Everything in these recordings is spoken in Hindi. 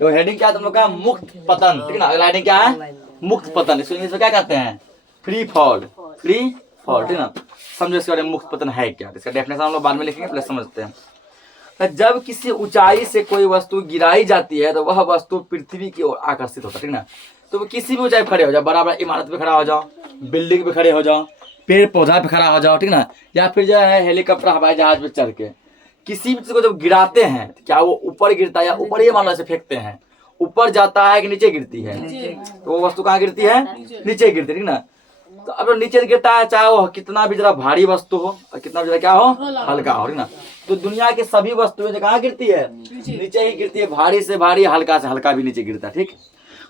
तो हेडिंग क्या है तुम लोग का? मुक्त पतन, ठीक ना। अगला हेडिंग क्या है? मुक्त पतन। इसको इंग्लिश में क्या कहते हैं? फ्री फॉल, फ्री फॉल, ठीक ना। समझो इसके बारे में मुक्त पतन है क्या, इसका डेफिनेशन हम लोग बाद में लिखेंगे, पहले समझते हैं। तो जब किसी ऊंचाई से कोई वस्तु गिराई जाती है तो वह वस्तु पृथ्वी की ओर आकर्षित होता है, ठीक ना। तो किसी भी ऊंचाई पे खड़े हो जाओ, बड़ा बड़ा इमारत पे खड़ा हो जाओ, बिल्डिंग पे खड़े हो जाओ, पेड़ पौधा पे खड़ा हो जाओ, ठीक ना, या फिर जो है हेलीकॉप्टर हवाई जहाज पे चढ़ के किसी भी चीज को जब गिराते हैं तो क्या वो ऊपर गिरता है या ऊपर ही मान लो ऐसे फेंकते हैं, ऊपर जाता है कि नीचे गिरती है? तो वो वस्तु कहाँ गिरती है? नीचे गिरती है, ठीक ना। तो अब नीचे गिरता है, चाहे वो कितना भी जरा भारी वस्तु हो और कितना भी जरा क्या हो, हल्का हो, ठीक ना। तो दुनिया की सभी वस्तुएं कहाँ गिरती है? नीचे ही गिरती है। भारी से भारी, हल्का से हल्का भी नीचे गिरता है, ठीक।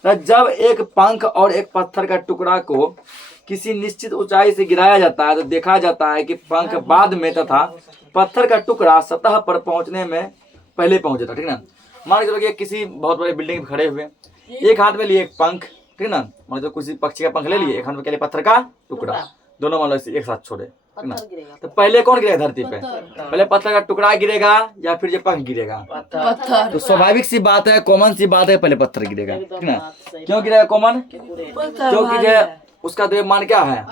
तो जब एक पंख और एक पत्थर का टुकड़ा को किसी निश्चित ऊंचाई से गिराया जाता है तो देखा जाता है कि पंख बाद में तथा पत्थर का टुकड़ा सतह पर पहुंचने में पहले पहुंच जाता है, ठीक ना। मान के चलो कि किसी बहुत बड़े बिल्डिंग पे खड़े हुए, एक हाथ में लिए एक पंख, ठीक ना, मान लो किसी पक्षी का पंख ले लिए, एक हाथ में क्या लिए? पत्थर का टुकड़ा, दोनों मान लो एक साथ छोड़े, ठीक ना। तो पहले कौन गिरेगा धरती पे? पहले पत्थर का टुकड़ा गिरेगा या फिर जो पंख गिरेगा? तो स्वाभाविक सी बात है, कॉमन सी बात है, पहले पत्थर गिरेगा, ठीक ना। क्यों गिरेगा कॉमन? क्योंकि जो उसका द्रव्यमान क्या है?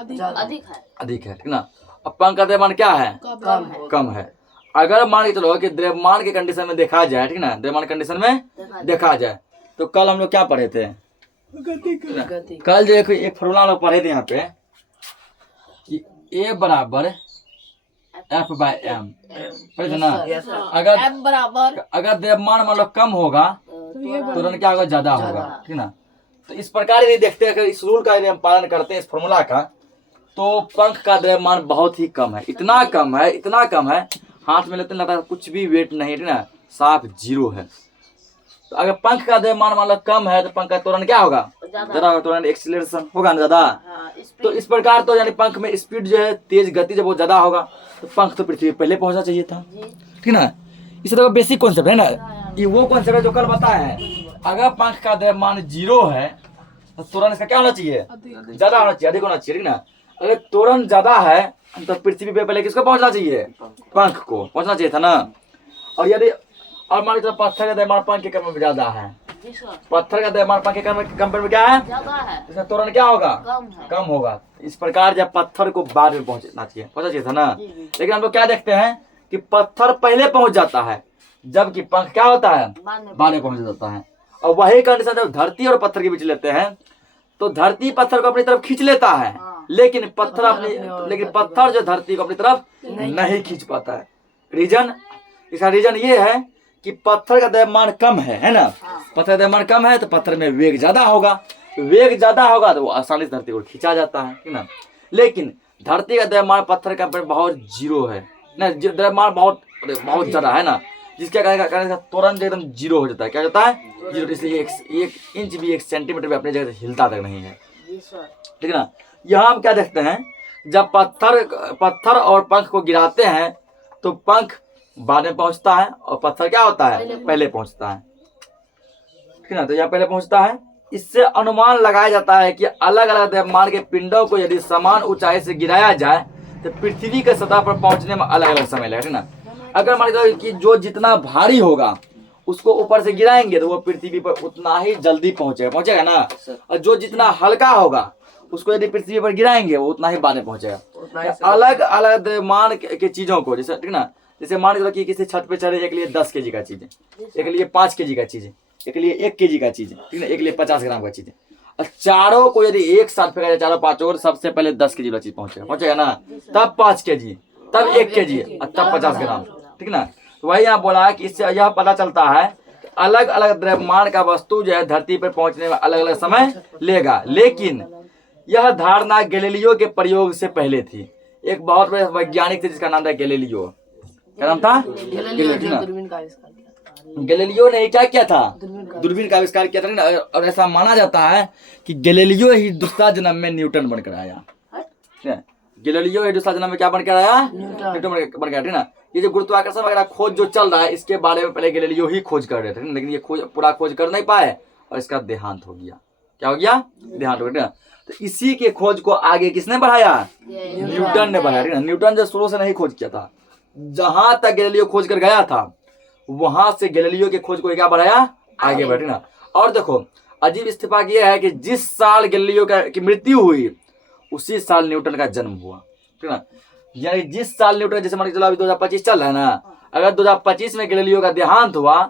अधिक है, ठीक ना। अब पंख का द्रव्यमान क्या है? कम है। अगर मान के चलो कि द्रव्यमान के कंडीशन में देखा जाए, ठीक ना, द्रव्यमान कंडीशन में देखा जाए तो कल हम लोग क्या पढ़े थे? कल जो एक फॉर्मूला हम लोग पढ़े थे यहाँ पे कि ए बराबर एफ बाई एम, पढ़े थे ना। अगर द्रव्यमान मान लो कम होगा तो तुरंत क्या होगा? ज्यादा होगा, ठीक ना। तो इस प्रकार यदि देखते हैं, अगर इस रूल का यदि हम पालन करते हैं, इस फॉर्मूला का, तो पंख का द्रव्यमान बहुत ही कम है, इतना कम है, इतना कम है, हाथ में लेते लगता है कुछ भी वेट नहीं है, ना, साफ जीरो है। तो अगर पंख का द्रव्यमान मान लो कम है तो पंख का त्वरण क्या होगा? ज्यादा होगा, त्वरण एक्सीलरेशन होगा ना ज्यादा। तो इस प्रकार तो यानी पंख में स्पीड जो है, तेज गति जब वो ज्यादा होगा तो पंख तो पृथ्वी पहले पहुंचना चाहिए था, ठीक ना। इस तरह का बेसिक कॉन्सेप्ट है ना, ये वो कॉन्सेप्ट है जो कल बताया है। अगर पंख का द्रव्यमान जीरो है तो त्वरण इसका क्या होना चाहिए? ज्यादा होना चाहिए, अधिक होना चाहिए, ठीक ना। अगर त्वरण ज्यादा है तो पृथ्वी पे पहले किसको पहुंचना चाहिए? पंख को पहुंचना चाहिए था ना। और यदि और मान लीजिए पत्थर का द्रव्यमान पंख के क्रम में ज्यादा है, पत्थर का द्रव्यमान पंख के क्रम में क्या है? इसका त्वरण क्या होगा? कम होगा। इस प्रकार जब पत्थर को बाद में पहुंचना चाहिए था ना। लेकिन हम लोग क्या देखते हैं कि पत्थर पहले पहुंच जाता है, जबकि पंख क्या होता है? बाद में पहुंच जाता है। और वही कंडीशन जब धरती और पत्थर के बीच लेते हैं तो धरती पत्थर को अपनी तरफ खींच लेता है, लेकिन पत्थर जो धरती को अपनी तरफ नहीं खींच पाता है। रीजन, इसका रीजन ये है कि पत्थर का द्रव्यमान कम है ना। पत्थर का द्रव्यमान कम है तो पत्थर में वेग ज्यादा होगा, वेग ज्यादा होगा तो वो आसानी से धरती को खींचा जाता है, ठीक ना। लेकिन धरती का द्रव्यमान पत्थर के कंपेयर बहुत जीरो है ना, द्रव्यमान बहुत ज्यादा है ना, जिसके कारण तुरंत एकदम जीरो हो जाता है। क्या होता है? जीरो। इसलिए एक इंच भी, एक सेंटीमीटर भी अपनी जगह से हिलता तक नहीं है, ठीक है ना। यहाँ हम क्या देखते हैं, जब पत्थर और पंख को गिराते हैं तो पंख बाद में पहुंचता है और पत्थर क्या होता है? पहले पहुंचता है, ठीक है ना। तो यहाँ पहले पहुंचता है। इससे अनुमान लगाया जाता है कि अलग अलग द्रव्यमान के पिंडों को यदि समान ऊंचाई से गिराया जाए तो पृथ्वी के सतह पर पहुंचने में अलग अलग समय लगेगा, ठीक ना। अगर मान लीजिए कि जो जितना भारी होगा उसको ऊपर से गिराएंगे तो वो पृथ्वी पर उतना ही जल्दी पहुंचेगा ना। और जो जितना हल्का होगा उसको यदि पृथ्वी पर गिराएंगे वो उतना ही बाद में पहुंचेगा। अलग अलग द्रव्यमान के चीजों को, जैसे, ठीक ना, जैसे मान लीजिए कि किसी छत पे चढ़े, एक लिए 10 kg का चीज है, एक लिए 5 kg का चीज है, एक लिए 1 kg का चीज है, ठीक ना, एक लिए 50 ग्राम का चीज है। और चारों को यदि एक साथ फेंका जाए, चारों पांचों, सबसे पहले 10 kg वाला चीज पहुंचेगा ना, तब 5 kg, तब 1 kg और तब 50 ग्राम, ठीक ना। तो वही यहाँ बोला है कि इससे यह पता चलता है कि अलग अलग द्रव्यमान का वस्तु जो है धरती पर पहुंचने में अलग अलग समय लेगा। लेकिन यह धारणा गैलीलियो के प्रयोग से पहले थी। एक बहुत बड़े वैज्ञानिक थे जिसका नाम था गैलीलियो। क्या नाम था? गैलीलियो ने क्या किया था? दूरबीन का आविष्कार किया था। और ऐसा माना जाता है कि गैलीलियो ही दूसरा जन्म में न्यूटन बनकर आया। गैलीलियो ही दूसरा जन्म में क्या बनकर आया? न्यूटन बनकर आया, ठीक ना। ये जो गुरुत्वाकर्षण वगैरह खोज जो चल रहा है, इसके बारे में पहले गैलीलियो ही खोज कर रहे थे, लेकिन ये पूरा खोज कर नहीं पाए और इसका देहांत हो गया। क्या हो गया? देहांत हो गया। तो इसी के खोज को आगे किसने बढ़ाया? न्यूटन ने बढ़ाया, ठीक ना। न्यूटन जो शुरू से नहीं खोज किया था, जहां तक गैलीलियो खोज कर गया था वहां से गैलीलियो के खोज को क्या बढ़ाया? आगे बढ़े ना। और देखो अजीब इत्तेफाक ये है कि जिस साल गैलीलियो की मृत्यु हुई उसी साल न्यूटन का जन्म हुआ, ठीक ना। यानी जिस साल न्यूटन, जैसे मान के चलो अभी 2025 चल रहा है ना, अगर 2025 में गैलीलियो का देहांत हुआ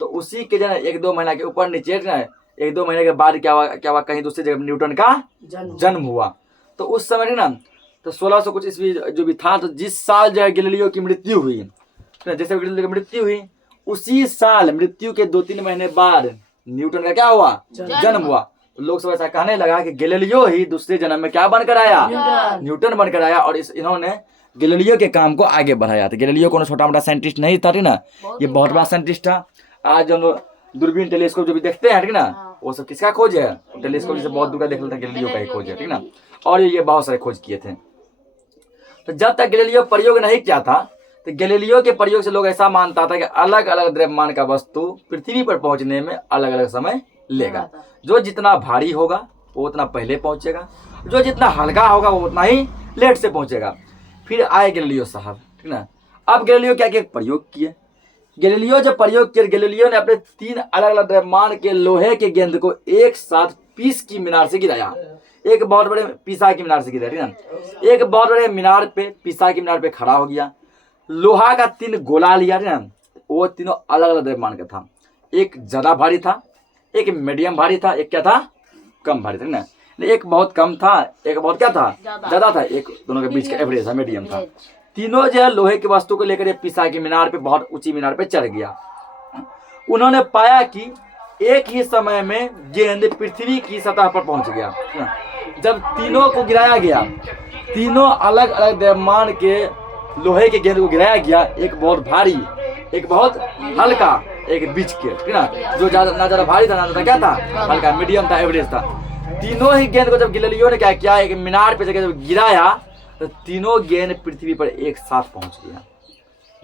तो उसी के जो है 1-2 महीना के ऊपर नीचे ना 1-2 महीने के बाद क्या हुआ कहीं दूसरी जगह न्यूटन का जन्म हुआ। तो उस समय ना तो 1600 कुछ ईस्वी जो भी था, तो जिस साल जो है गैलीलियो की मृत्यु हुई, जैसे गैलीलियो की मृत्यु हुई उसी साल मृत्यु के 2-3 महीने बाद न्यूटन का क्या हुआ, जन्म हुआ। तो लोग सब ऐसा कहने लगा कि गैलीलियो ही दूसरे जन्म में क्या बनकर आया, न्यूटन बनकर आया, और इन्होंने गैलीलियो के काम को आगे बढ़ाया। तो गैलीलियो को छोटा मोटा साइंटिस्ट नहीं था, ठीक ना, ये बहुत बड़ा साइंटिस्ट था। आज हम लोग दूरबीन टेलीस्कोप जो भी देखते हैं, ठीक ना, वो सब किसका खोज है, टेलीस्कोप से बहुत दूर का देख लेते हैं, गैलीलियो का ही खोज है, ठीक ना। और ये बहुत सारे खोज किए थे। तो जब तक गैलीलियो प्रयोग नहीं किया था तो गैलीलियो के प्रयोग से लोग ऐसा मानता था कि अलग अलग द्रव्यमान का वस्तु पृथ्वी पर पहुंचने में अलग अलग समय लेगा। जो जितना भारी होगा वो उतना पहले पहुंचेगा, जो जितना हल्का होगा वो उतना ही लेट से पहुंचेगा। फिर आए गैलीलियो साहब, ठीक ना। अब गैलीलियो क्या क्या प्रयोग किए, गैलीलियो जब प्रयोग किए, गैलीलियो ने अपने 3 अलग अलग द्रव्यमान के लोहे के गेंद को एक साथ पीस की मीनार से गिराया। एक बहुत बड़े पीसा की मीनार से गिरा, ठीक ना। एक बहुत बड़े मीनार पे, पीसा की मीनार पे खड़ा हो गया, लोहा का 3 गोला लिया, ठीक ना। वो तीनों अलग अलग द्रव्यमान का था, एक ज्यादा भारी था, एक मीडियम भारी था, एक क्या था, कम भारी था, ठीक ना। एक बहुत कम था, एक बहुत क्या था, ज्यादा था, एक दोनों के बीच का एवरेज था, मीडियम था। तीनों जो है लोहे की वस्तु को लेकर पीसा की मीनार पे, बहुत ऊंची मीनार पे चढ़ गया। उन्होंने पाया कि एक ही समय में गेंद पृथ्वी की सतह पर पहुंच गया। जब तीनों को गिराया गया, तीनों अलग अलग द्रव्यमान के लोहे के गेंद को गिराया गया, एक बहुत भारी, एक बहुत हल्का, एक बीच के, ठीक ना, जो ना ज्यादा भारी था ना ज्यादा क्या था, हल्का, मीडियम था, एवरेज था। तीनों ही गेंद को जब गैलीलियो ने क्या किया, एक मीनार पे जब गिराया तो तीनों गेंद पृथ्वी पर एक साथ पहुंच गया।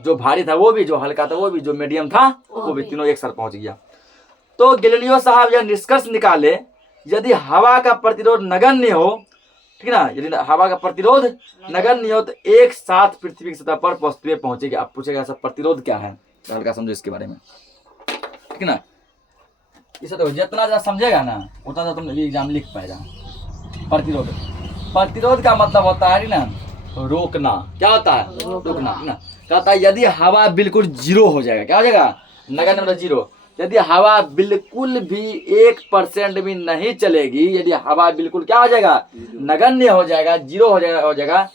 जो भारी था वो भी, जो हल्का था वो भी, जो मीडियम था वो भी, तीनों एक साथ पहुंच गया। तो गैलीलियो साहब यह निष्कर्ष निकाले, यदि हवा का प्रतिरोध नगण्य हो, ठीक ना, यदि हवा का प्रतिरोध नगण्य हो तो एक साथ पृथ्वी की सतह पर वस्तुएं पहुंचेगी। आप पूछेगा सब प्रतिरोध क्या है, हल्का समझो इसके बारे में, ठीक ना। इसे तो जितना ज्यादा समझेगा ना उतना ज्यादा तुम एग्जाम लिख पाएगा। प्रतिरोध, प्रतिरोध का मतलब होता है ना रोकना। क्या होता है, रोकना, ठीक ना। कहता है यदि हवा बिल्कुल जीरो हो जाएगा, क्या हो जाएगा, नगण्य मतलब जीरो। यदि हवा बिल्कुल भी 1% भी नहीं चलेगी, यदि हवा बिल्कुल क्या हो जाएगा, नगण्य हो जाएगा, जीरो हो जाएगा,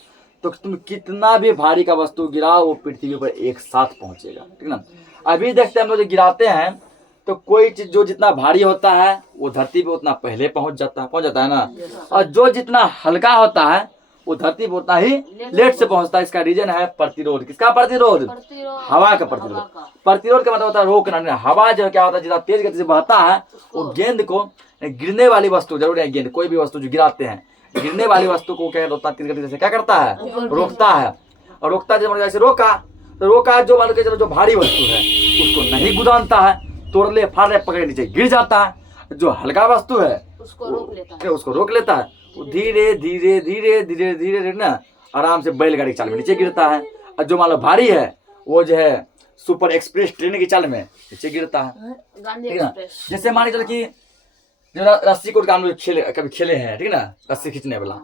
तो तुम कितना भी भारी का वस्तु गिराओ वो पृथ्वी पर एक साथ पहुंचेगा, ठीक ना। अभी देखते हैं हम लोग जो गिराते हैं तो कोई चीज जो जितना भारी होता है वो धरती पे उतना पहले पहुंच जाता है ना, और जो जितना हल्का होता है वो धरती पे उतना ही लेट से पहुंचता है। इसका रीजन है प्रतिरोध। किसका प्रतिरोध, हवा का प्रतिरोध। प्रतिरोध का मतलब होता है रोकना। हवा जो क्या होता है, जितना तेज गति से बहता है वो गेंद को, गिरने वाली वस्तु, जरूर है गेंद, कोई भी वस्तु जो गिराते हैं, गिरने वाली वस्तु को क्या होता है, तेज गति से क्या करता है, रोकता है। और रोकता जब जैसे रोका तो रोका, जो मान के चलो जो भारी वस्तु है उसको नहीं गुदानता है, तोड़ले फाड़ले पकड़े नीचे गिर जाता है। जो हल्का वस्तु है उसको रोक लेता है, वो धीरे धीरे धीरे धीरे धीरे ना आराम से बैलगाड़ी की चाल में नीचे गिरता है। और जो मान लो भारी है वो जो है सुपर एक्सप्रेस ट्रेन की चाल में नीचे गिरता है, ठीक है ना। जैसे मान चलो कि जो रस्सी को कभी खेले हैं, ठीक है ना, रस्सी खींचने वाला,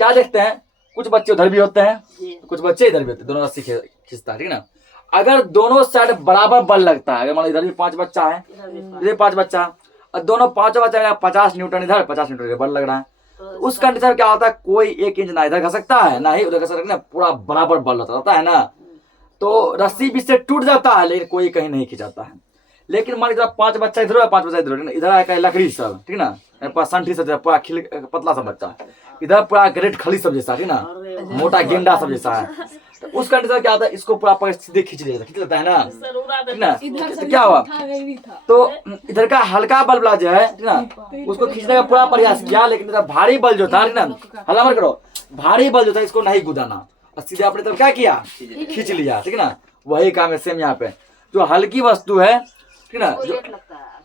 क्या देखते हैं, कुछ बच्चे उधर भी होते हैं, कुछ बच्चे इधर भी होते हैं, दोनों रस्सी खींचता है, ठीक है ना। अगर दोनों साइड बराबर बल लगता है, अगर मान लो इधर भी 5 बच्चा है, इधर 5 बच्चा, और दोनों 5 बच्चा 50 न्यूटन इधर 50 न्यूटन इधर बल लग रहा है, उस कंडीशन में क्या होता है, कोई 1 इंच ना इधर खा सकता है ना ही उधर खा सकता है, पूरा बराबर बल रहता है ना। तो रस्सी बीच से टूट जाता है लेकिन कोई कहीं नहीं खिंचाता है। लेकिन मान लीजिए 5 बच्चा इधर है, 5 बच्चा इधर आया लकड़ी सब, ठीक ना, संठी सब पूरा पतला सा बच्चा, इधर पूरा ग्रेट खली सब जैसा, ठीक ना, मोटा गेंडा सब जैसा है। तो उस कंडीशन क्या होता है, इसको पूरा सीधे खींच लेता है ना, ठीक ना। तो क्या हुआ, तो इधर का हल्का बल वाला जो है, ठीक ना, उसको खींचने का पूरा प्रयास किया, लेकिन इधर भारी बल जो था, ठीक ना, हल्ला मत करो, भारी बल जो था इसको नहीं गुदाना और सीधे अपने तरफ क्या किया, खींच लिया, ठीक ना। वही काम है सेम यहाँ पे, जो हल्की वस्तु है, ठीक ना,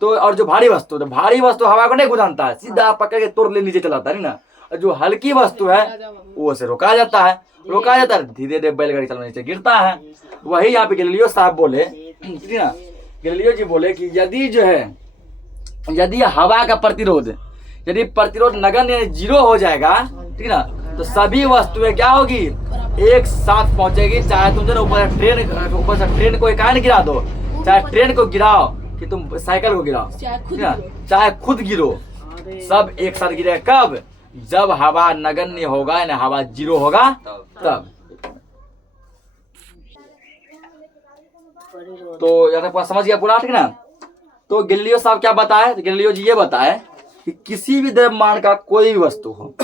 तो और जो भारी वस्तु हवा को नहीं गुदानता है, सीधा पकड़ के तोड़ ले नीचे चलाता है ना। और जो हल्की वस्तु है वो से रोका जाता है, धीरे धीरे बैलगाड़ी चलने नीचे गिरता है। वही यहाँ पे गैलीलियो साहब बोले, ठीक ना, गैलीलियो जी बोले कि यदि जो है यदि हवा का प्रतिरोध, यदि प्रतिरोध नगण्य 0 हो जाएगा, ठीक ना, तो सभी वस्तुएं क्या होगी, एक साथ पहुंचेगी। चाहे तुम जो ऊपर से ट्रेन को एक गिरा दो, चाहे ट्रेन को गिराओ कि तुम साइकिल को गिराओ, ठीक ना, चाहे खुद गिरो, सब एक साथ गिरेगा। कब? जब हवा नगण्य होगा, यानी हवा 0 होगा तब। तो यार आपको समझ गया पूरा, ठीक ना। तो गैलीलियो साहब क्या बताए, गैलीलियो जी ये बताए कि किसी भी द्रव्यमान का कोई भी वस्तु हो,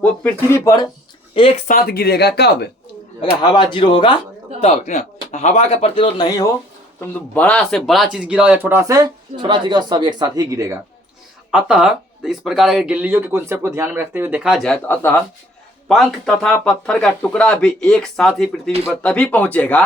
वो पृथ्वी पर एक साथ गिरेगा। कब? अगर हवा 0 होगा तब, ठीक ना। हवा का प्रतिरोध नहीं हो, तुम तो बड़ा से बड़ा चीज गिराओ या छोटा से छोटा चीज गिराओ, सब एक साथ ही गिरेगा। अतः तो इस प्रकार अगर गैलीलियो के कॉन्सेप्ट को ध्यान में रखते हुए देखा जाए, तो अतः पंख तथा पत्थर का टुकड़ा भी एक साथ ही पृथ्वी पर तभी पहुंचेगा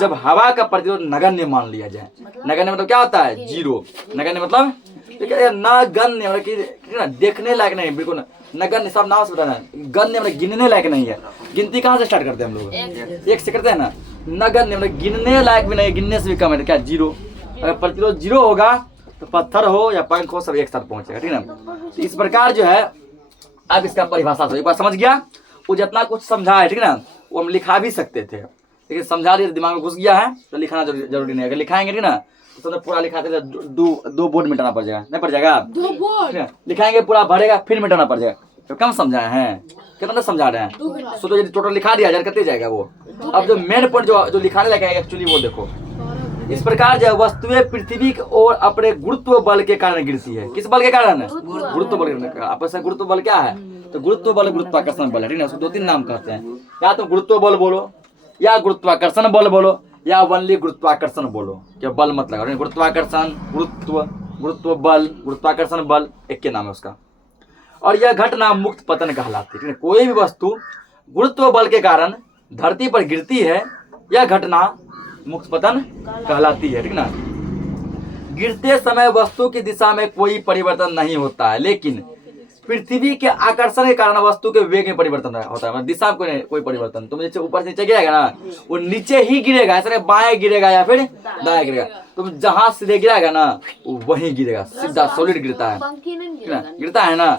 जब हवा का प्रतिरोध नगण्य मान लिया जाए। नगण्य मतलब क्या होता है? 0। नगण्य मतलब नगण्य मतलब कि देखने लायक नहीं, बिल्कुल नगण्य सब नाम से बताना। गण्य मतलब गिनने लायक नहीं है। गिनती कहाँ से स्टार्ट करते हैं हम लोग? 1 से करते हैं ना। नगण्य मतलब गिनने लायक भी नहीं, गिनने से भी कम है। क्या? 0। अगर प्रतिरोध 0 होगा तो पत्थर हो या पंख हो सब एक साथ पहुंचेगा, ठीक है ना। इस प्रकार जो है, अब इसका परिभाषा एक बार समझ गया। वो जितना कुछ समझा है, ठीक है ना, वो हम लिखा भी सकते थे, लेकिन समझा लिया, दिमाग में घुस गया है तो लिखाना जरूरी नहीं है। अगर लिखाएंगे, ठीक ना, तो समझो पूरा लिखाते थे, 2 बोर्ड मिटाना पड़ जाएगा, नहीं पड़ जाएगा? 2 बोर्ड लिखाएंगे, पूरा भरेगा, फिर मिटाना पड़ जाएगा। तो कम समझाए हैं, कितना समझा रहे हैं? सोचो यदि टोटल लिखा दिया जाए कितने जाएगा वो। अब जो मेन पॉइंट जो लिखाने लगे एक्चुअली वो देखो। इस प्रकार जो वस्तुएं पृथ्वी की ओर अपने गुरुत्व बल के कारण गिरती है। किस बल के कारण? गुरुत्व बल के कारण। आपस में गुरुत्व बल क्या है? तो गुरुत्व बल गुरुत्वाकर्षण बल है, ठीक है। उसको 2-3 नाम कहते हैं, या तो गुरुत्व बल बोलो, या गुरुत्वाकर्षण बल बोलो, या वनली गुरुत्वाकर्षण बोलो। क्या बल मत लगा, गुरुत्वाकर्षण, गुरुत्व बल, गुरुत्वाकर्षण बल एक के नाम है उसका। और यह घटना मुक्त पतन कहलाती है। कोई भी वस्तु गुरुत्व बल के कारण धरती पर गिरती है, यह घटना मुक्त पतन कहलाती है, ठीक ना। गिरते समय वस्तु की दिशा में कोई परिवर्तन नहीं होता है, लेकिन पृथ्वी के आकर्षण के कारण वस्तु के वेग में परिवर्तन होता है। दिशा में कोई परिवर्तन, तुम नीचे ऊपर से नीचे गिरेगा ना, वो नीचे ही गिरेगा, ऐसा बाएं गिरेगा या फिर दाएं गिरेगा। तुम जहां सीधे गिराएगा ना, वो वहीं गिरेगा, सीधा सॉलिड गिरता है, गिरता है ना।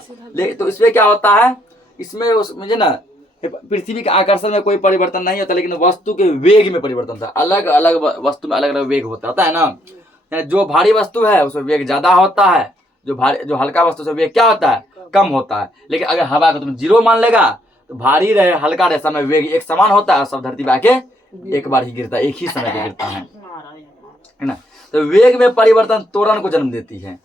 तो इसमें क्या होता है, इसमें मुझे ना पृथ्वी के आकर्षण में कोई परिवर्तन नहीं होता, लेकिन वस्तु के वेग में परिवर्तन होता है। अलग अलग वस्तु में अलग अलग वेग होता है ना। जो भारी वस्तु है उसमें वेग ज्यादा होता है, जो हल्का वस्तु से वेग क्या होता है? कम होता है। लेकिन अगर हवा को तुम 0 मान लेगा तो भारी रहे हल्का रहे, समय वेग एक समान होता है, सब धरती पे आके एक बार ही गिरता है, एक ही समय पे गिरता है ना। तो वेग में परिवर्तन त्वरण को जन्म देती है।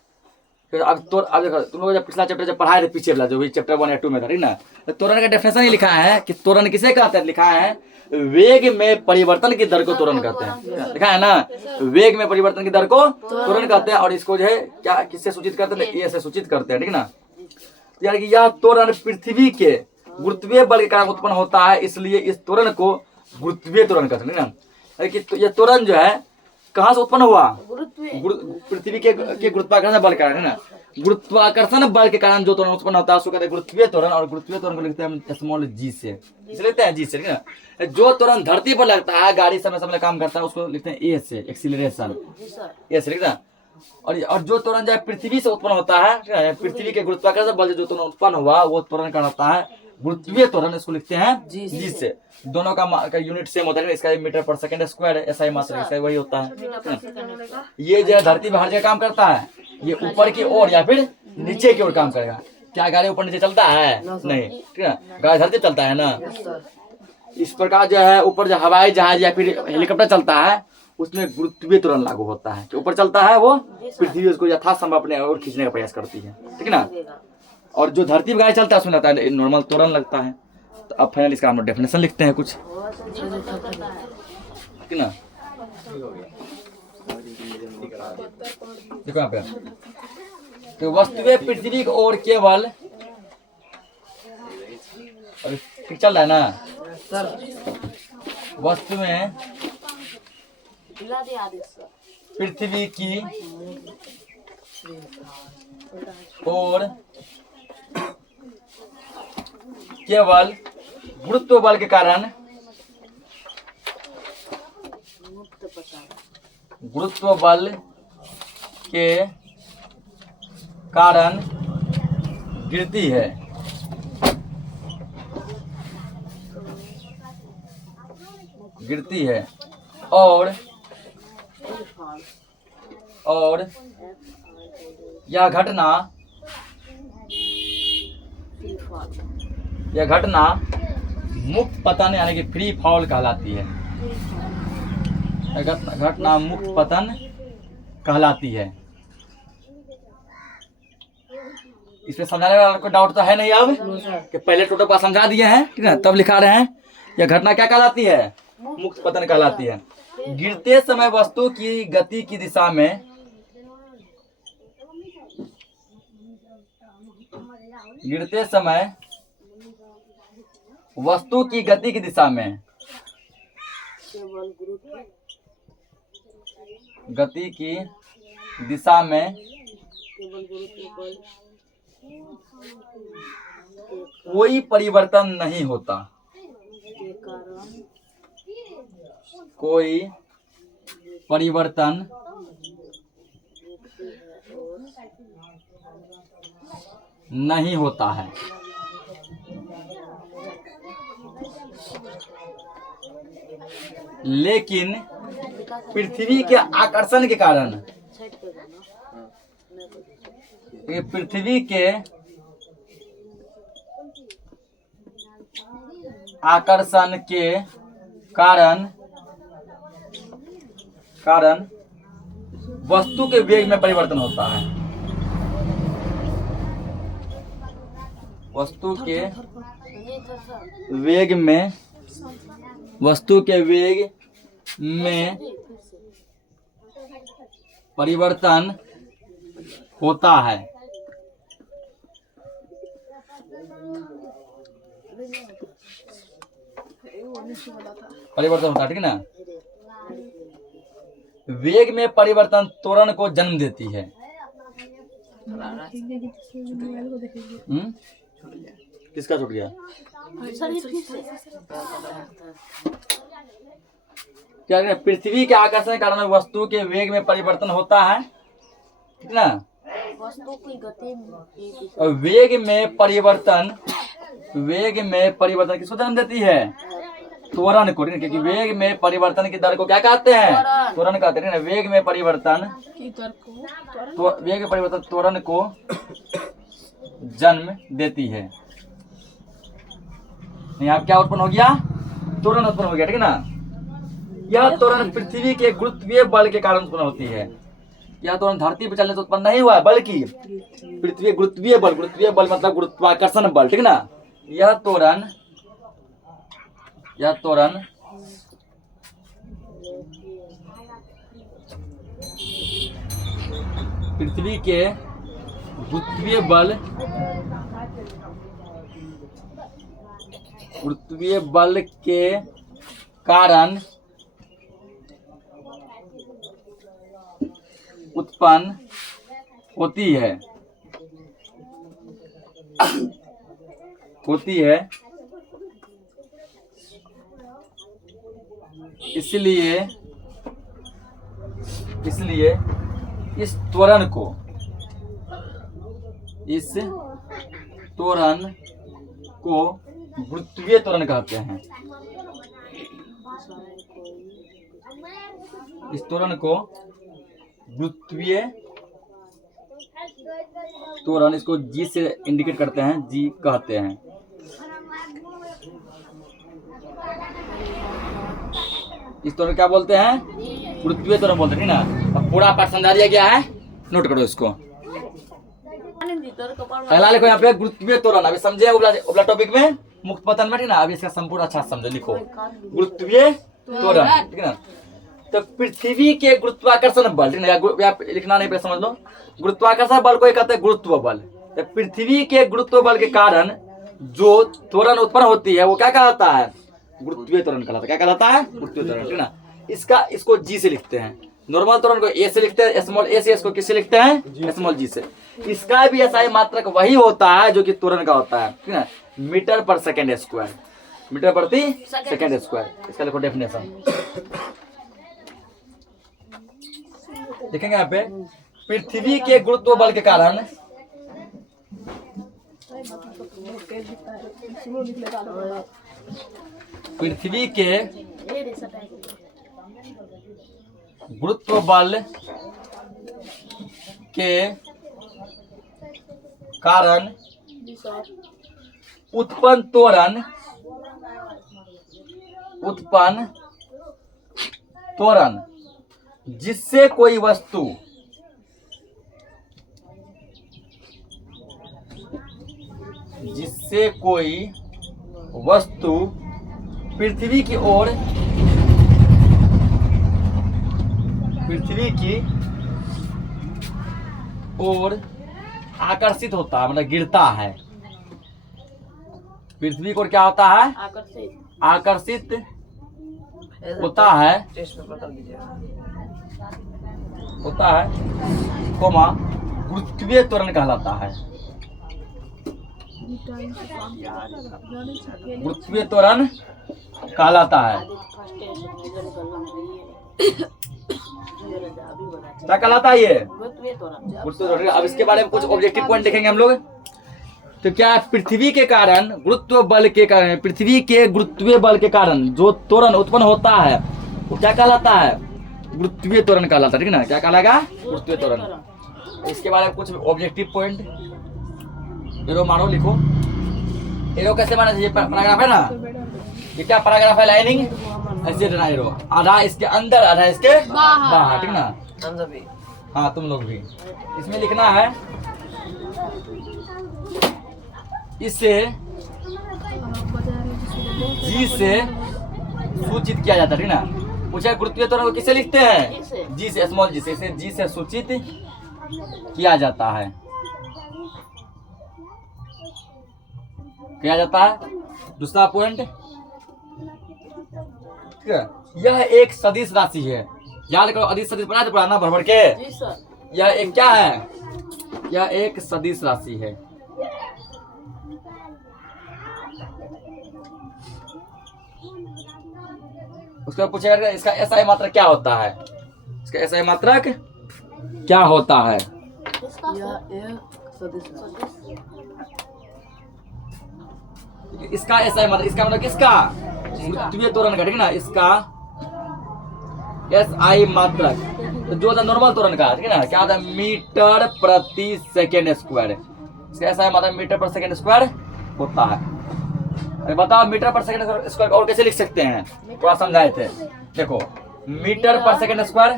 अब देखो, तुम लोग जब पिछला चैप्टर जब पढ़ाए थे, पीछे वाला जो भी चैप्टर 1 या 2 में था, ठीक ना, तो त्वरण का डेफिनेशन ही लिखा है कि त्वरण किसे कहते हैं, लिखा है वेग में परिवर्तन की दर को त्वरण कहते हैं, लिखा है ना। वेग में परिवर्तन की दर को त्वरण कहते हैं, और इसको जो है क्या किससे सूचित करते हैं? ए से सूचित करते हैं, ठीक ना। यानी कि यह त्वरण पृथ्वी के गुरुत्वीय बल के कारण उत्पन्न होता है, इसलिए इस त्वरण को गुरुत्वीय त्वरण कहते हैं, ठीक ना। यह त्वरण जो है कहाँ से उत्पन्न हुआ? पृथ्वी के गुरुत्वाकर्षण बल के कारण, है ना। गुरुत्वाकर्षण बल के कारण जो त्वरण उत्पन्न होता है उसको कहते हैं गुरुत्वीय त्वरण, और गुरुत्वीय त्वरण को लिखते हैं स्मॉल जी से, इसे लिखते हैं जी से, ठीक ना। जो त्वरण धरती पर लगता है, गाड़ी समय काम करता है, उसको लिखते हैं ए से, एक्सीलरेशन, ए से, ठीक ना। और जो त्वरण जो है पृथ्वी से उत्पन्न होता है, पृथ्वी के गुरुत्वाकर्षण बल जो त्वरण उत्पन्न हुआ वो त्वरण कहलाता है गुरुत्वीय त्वरण, इसको लिखते हैं जी से। दोनों का यूनिट सेम होता है, इसका मीटर पर सेकंड स्क्वायर है, ऐसा ही मात्रा इसका वही होता है। ये जो है धरती पर हर जगह काम करता है, ये ऊपर की ओर या फिर नीचे की ओर काम करेगा। क्या गाड़ी ऊपर नीचे चलता है? नहीं, ठीक है, गाड़ी धरती चलता है ना। इस प्रकार जो है ऊपर जो हवाई जहाज या फिर हेलीकॉप्टर चलता है, उसमें गुरुत्वीय त्वरण लागू होता है कि ऊपर चलता है वो पृथ्वी उसको यथासंभव अपने ओर खींचने का प्रयास करती है, ठीक है ना। और जो धरती पर गाड़ी चलता है उसमें लगता है नॉर्मल त्वरण लगता है। तो अब फाइनल इसका हम लोग डेफिनेशन लिखते हैं कुछ, ठीक ना। देखो यहाँ पे, तो वस्तुएं पृथ्वी की ओर केवल, ठीक चल रहा है ना, वस्तुएं पृथ्वी की ओर केवल गुरुत्व बल के कारण, गुरुत्व बल के कारण गिरती है। गिरती है और यह घटना मुक्त पतन यानी कि फ्री फॉल कहलाती है। घटना मुक्त पतन कहलाती है। इसमें समझाने वाला कोई डाउट तो है नहीं अब कि पहले टोटल पास समझा दिए हैं, ठीक है, तब लिखा रहे हैं। यह घटना क्या कहलाती है? मुक्त पतन कहलाती है। गिरते समय वस्तु की गति की दिशा में गिरते समय वस्तु की गति की दिशा में कोई परिवर्तन नहीं होता। कोई परिवर्तन नहीं होता है। लेकिन पृथ्वी के आकर्षण के कारण पृथ्वी के आकर्षण के कारण वस्तु के वेग में परिवर्तन होता है। वस्तु के वेग में परिवर्तन होता है। परिवर्तन होता है, ठीक है ना। वेग में परिवर्तन त्वरण को जन्म देती है। किसका छूट गया? क्या पृथ्वी के आकर्षण के कारण वस्तु के वेग में परिवर्तन होता है, ठीक ना। वस्तु की गति और वेग में परिवर्तन किसको जन्म देती है? त्वरण को, क्योंकि वेग में परिवर्तन की दर को क्या कहते हैं? त्वरण कहते हैं। वेग में परिवर्तन त्वरण को जन्म देती है। यहाँ क्या उत्पन्न हो गया? त्वरण उत्पन्न हो गया, ठीक है ना। यह त्वरण पृथ्वी के गुरुत्वीय बल के कारण उत्पन्न होती है। यह त्वरण धरती पर चलने से उत्पन्न नहीं हुआ है, बल्कि पृथ्वी गुरुत्वीय बल मतलब गुरुत्वाकर्षण बल, ठीक ना। यह त्वरण पृथ्वी के गुरुत्वीय बल के कारण उत्पन्न होती है। इसलिए इस त्वरण को गुरुत्वीय त्वरण कहते हैं। इस त्वरण को गुरुत्वीय त्वरण, इसको जी से इंडिकेट करते हैं, जी कहते हैं। इस त्वरण क्या बोलते हैं? गुरुत्वीय त्वरण बोलते हैं, ना। अब पूरा पाठ समझा दिया गया है, नोट करो इसको। पहला लिखो यहाँ पे गुरुत्वीय त्वरण। अभी समझे उबला टॉपिक में मुक्त पतन में, ठीक ना। अभी इसका संपूर्ण अच्छा समझो, लिखो गुरुत्वीय त्वरण, ठीक है ना। तो पृथ्वी के गुरुत्वाकर्षण बल, ठीक ना, लिखना नहीं, समझ लो। गुरुत्वाकर्षण बल को कहते हैं गुरुत्व बल। तो पृथ्वी के गुरुत्व बल के कारण जो त्वरण उत्पन्न होती है वो क्या कहलाता है? गुरुत्वीय त्वरण कहलाता है। क्या कहलाता है? गुरुत्वीय त्वरण, ठीक ना। इसको जी से लिखते हैं। नॉर्मल त्वरण को ए से लिखते हैं, स्मॉल ए से। इसको किससे लिखते हैं? स्मॉल जी से। इसका भी एसआई मात्रक वही होता है जो कि त्वरण का होता है, ठीक ना। मीटर पर सेकेंड स्क्वायर, मीटर प्रति सेकेंड स्क्वायर। इसका लिखो डेफिनेशन। देखेंगे यहाँ पे, पृथ्वी के गुरुत्व बल के कारण पृथ्वी के गुरुत्व बल के कारण उत्पन्न त्वरण जिससे कोई वस्तु पृथ्वी की ओर आकर्षित होता है, मतलब गिरता है। पृथ्वी को क्या होता है? आकर्षित होता है कोमा गुरुत्वीय त्वरण कहलाता है। गुरुत्वीय त्वरण कहलाता है। क्या कहलाता है ये? गुरुत्वीय त्वरण। अब इसके बारे में कुछ ऑब्जेक्टिव पॉइंट देखेंगे हम लोग। तो क्या पृथ्वी के कारण गुरुत्व बल के कारण, पृथ्वी के गुरुत्वीय बल के कारण जो त्वरण उत्पन्न होता है वो क्या कहलाता है? गुरुत्वीय त्वरण कहलाता है, ठीक ना? क्या कहलाएगा? गुरुत्वीय त्वरण। इसके बारे में कुछ ऑब्जेक्टिव पॉइंट एरो मानो, लिखो। एरो कैसे माना? ये पैराग्राफ है ना, ये क्या पैराग्राफ है? लाइनिंग ऐसे देना एरो, आधा इसके अंदर आधा इसके बाहर, ठीक ना? हाँ तुम लोग भी इसमें लिखना है। इसे जी से सूचित किया जाता है, ठीक ना? पूछा गुरुत्वीय त्वरण को किसे लिखते हैं? जी से, स्मॉल जी से। इसे जी से सूचित किया जाता है, दूसरा पॉइंट, ठीक है? यह एक सदिश राशि है। याद करो, अदिश सदिश पढ़ा था पुराना भर के। यह एक क्या है? यह एक सदिश राशि है। उसका पूछेगा इसका एसआई मात्रक क्या होता है? इसका एसआई मात्रक क्या होता है? इसका एसआई मात्रक, इसका मतलब किसका? गुरुत्वीय त्वरण का, ठीक ना? इसका एसआई मात्रक तो जो होता है नॉर्मल त्वरण का, ठीक है ना? क्या होता है? मीटर प्रति सेकेंड स्क्वायर। इसका एसआई मात्रक मीटर पर सेकेंड स्क्वायर होता है। अरे बताओ मीटर पर सेकेंड स्क्वायर और कैसे लिख सकते हैं? थोड़ा समझाए थे। देखो, मीटर पर सेकेंड स्क्वायर,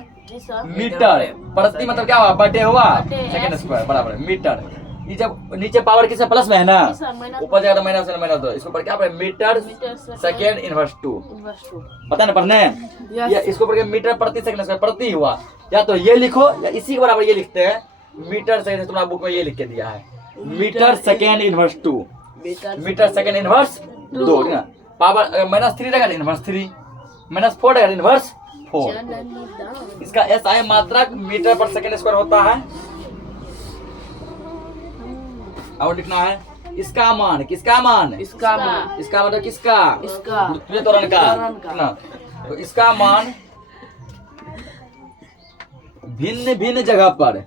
मीटर प्रति मतलब क्या हुआ? बटे हुआ सेकेंड स्क्वायर बराबर मीटर। ये जब नीचे पावर किससे प्लस में है ना, ऊपर जाएगा तो माइनस में माइनस दो। इसको पर क्या पढ़े? Metre second inverse 2। पता ना पढ़ने? या इसको पढ़ के मीटर प्रति सेकेंड स्क्वायर प्रति हुआ। या तो ये लिखो या इसी के बराबर ये लिखते हैं। मीटर सेकेंड, तुम्हारा बुक में ये लिख के दिया है, metre second inverse 2। Metre second inverse 2, ना? पावर माइनस 3 रहेगा, इनवर्स 3 माइनस 4 रहेगा, इनवर्स 4। इसका एसआई मात्रक मीटर पर सेकेंड स्क्वायर होता है। और लिखना है इसका मान, किसका मान? इसका मतलब किसका? गुरुत्वीय त्वरण का, ना? तो इसका मान भिन्न भिन्न जगह पर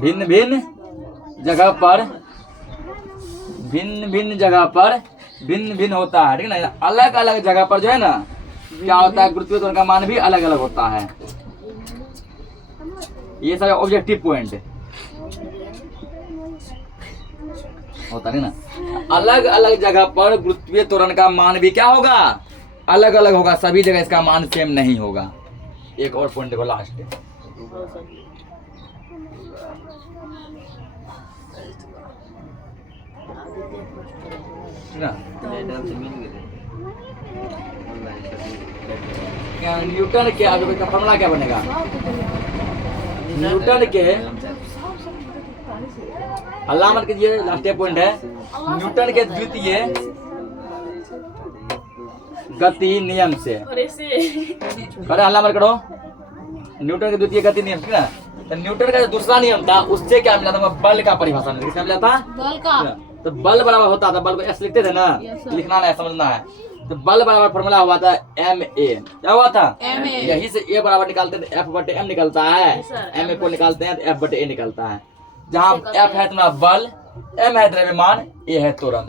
भिन्न भिन्न भिन्न होता है, ठीक है ना? अलग अलग जगह पर जो है ना क्या होता है? गुरुत्वीय त्वरण का मान भी अलग अलग होता है। ये सारे ऑब्जेक्टिव पॉइंट होता है ना? अलग अलग जगह पर गुरुत्वीय त्वरण का मान भी क्या होगा? अलग अलग होगा। सभी जगह इसका मान सेम नहीं होगा। एक और पॉइंट देखो लास्ट ना। न्यूटन के आगे का फॉर्मूला क्या बनेगा? न्यूटन के अलामत कीजिए, लास्ट पॉइंट है। न्यूटन के द्वितीय गति नियम से, करे अलामत करो। न्यूटन के द्वितीय गति नियम, ठीक है? तो न्यूटन का जो दूसरा नियम था उससे क्या मिला था? बल का परिभाषा मिला था। बल का तो बल बराबर होता था, बल को एस लिखते थे ना, लिखना नहीं समझना है। तो बल बराबर फॉर्मूला हुआ था एम ए, क्या हुआ था MA। यही से ए बराबर निकालते हैं तो एफ बटे एम निकलता है, जी सर। एम ए को निकालते हैं तो एफ बटे ए निकलता है। जहाँ एफ है तुम्हारा बल, एम है द्रव्यमान, ए है त्वरण।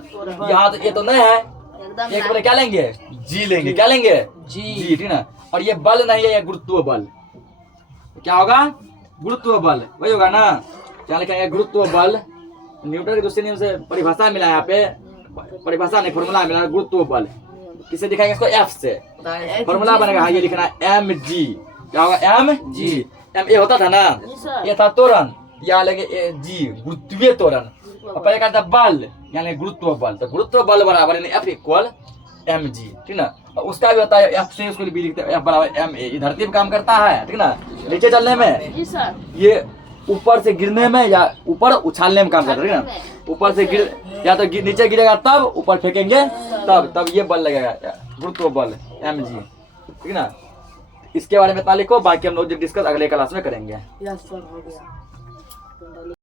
यहाँ तो ये तो नहीं है, एकदम एक बटे क्या लेंगे जी लेंगे, क्या लेंगे जी, ठीक ना। और ये बल नहीं है, ये गुरुत्व बल। क्या होगा गुरुत्व बल, वही होगा ना। क्या लिखेंगे गुरुत्व बल, न्यूटन के दूसरे नियम से परिभाषा मिला है यहाँ पे, परिभाषा नहीं फॉर्मूला मिला है गुरुत्व बल। किसे दिखाएंगे इसको एफ से, फॉर्मूला बनेगा हाँ ये लिखना है एम जी। क्या होगा एम जी, एम ए होता था ना, ये था त्वरण, यहाँ लगे जी गुरुत्वीय त्वरण, और पहले का था बल यानी गुरुत्व बल। तो गुरुत्व बल बराबर यानी एफ इक्वल एम जी, ठीक ना। और उसका भी होता है एफ से उसको भी लिखते हैं एफ बराबर एम ए। धरती पे काम करता है, ठीक ना, नीचे चलने में, जी सर, ये ऊपर से गिरने में या ऊपर उछालने में काम करता है, ठीक ना। ऊपर से गिर या तो नीचे गिरेगा तब, ऊपर फेंकेंगे तब ये बल लगेगा, गुरुत्व बल एम जी, ठीक ना। इसके बारे में इतना लिखो, बाकी हम लोग डिस्कस अगले क्लास में करेंगे।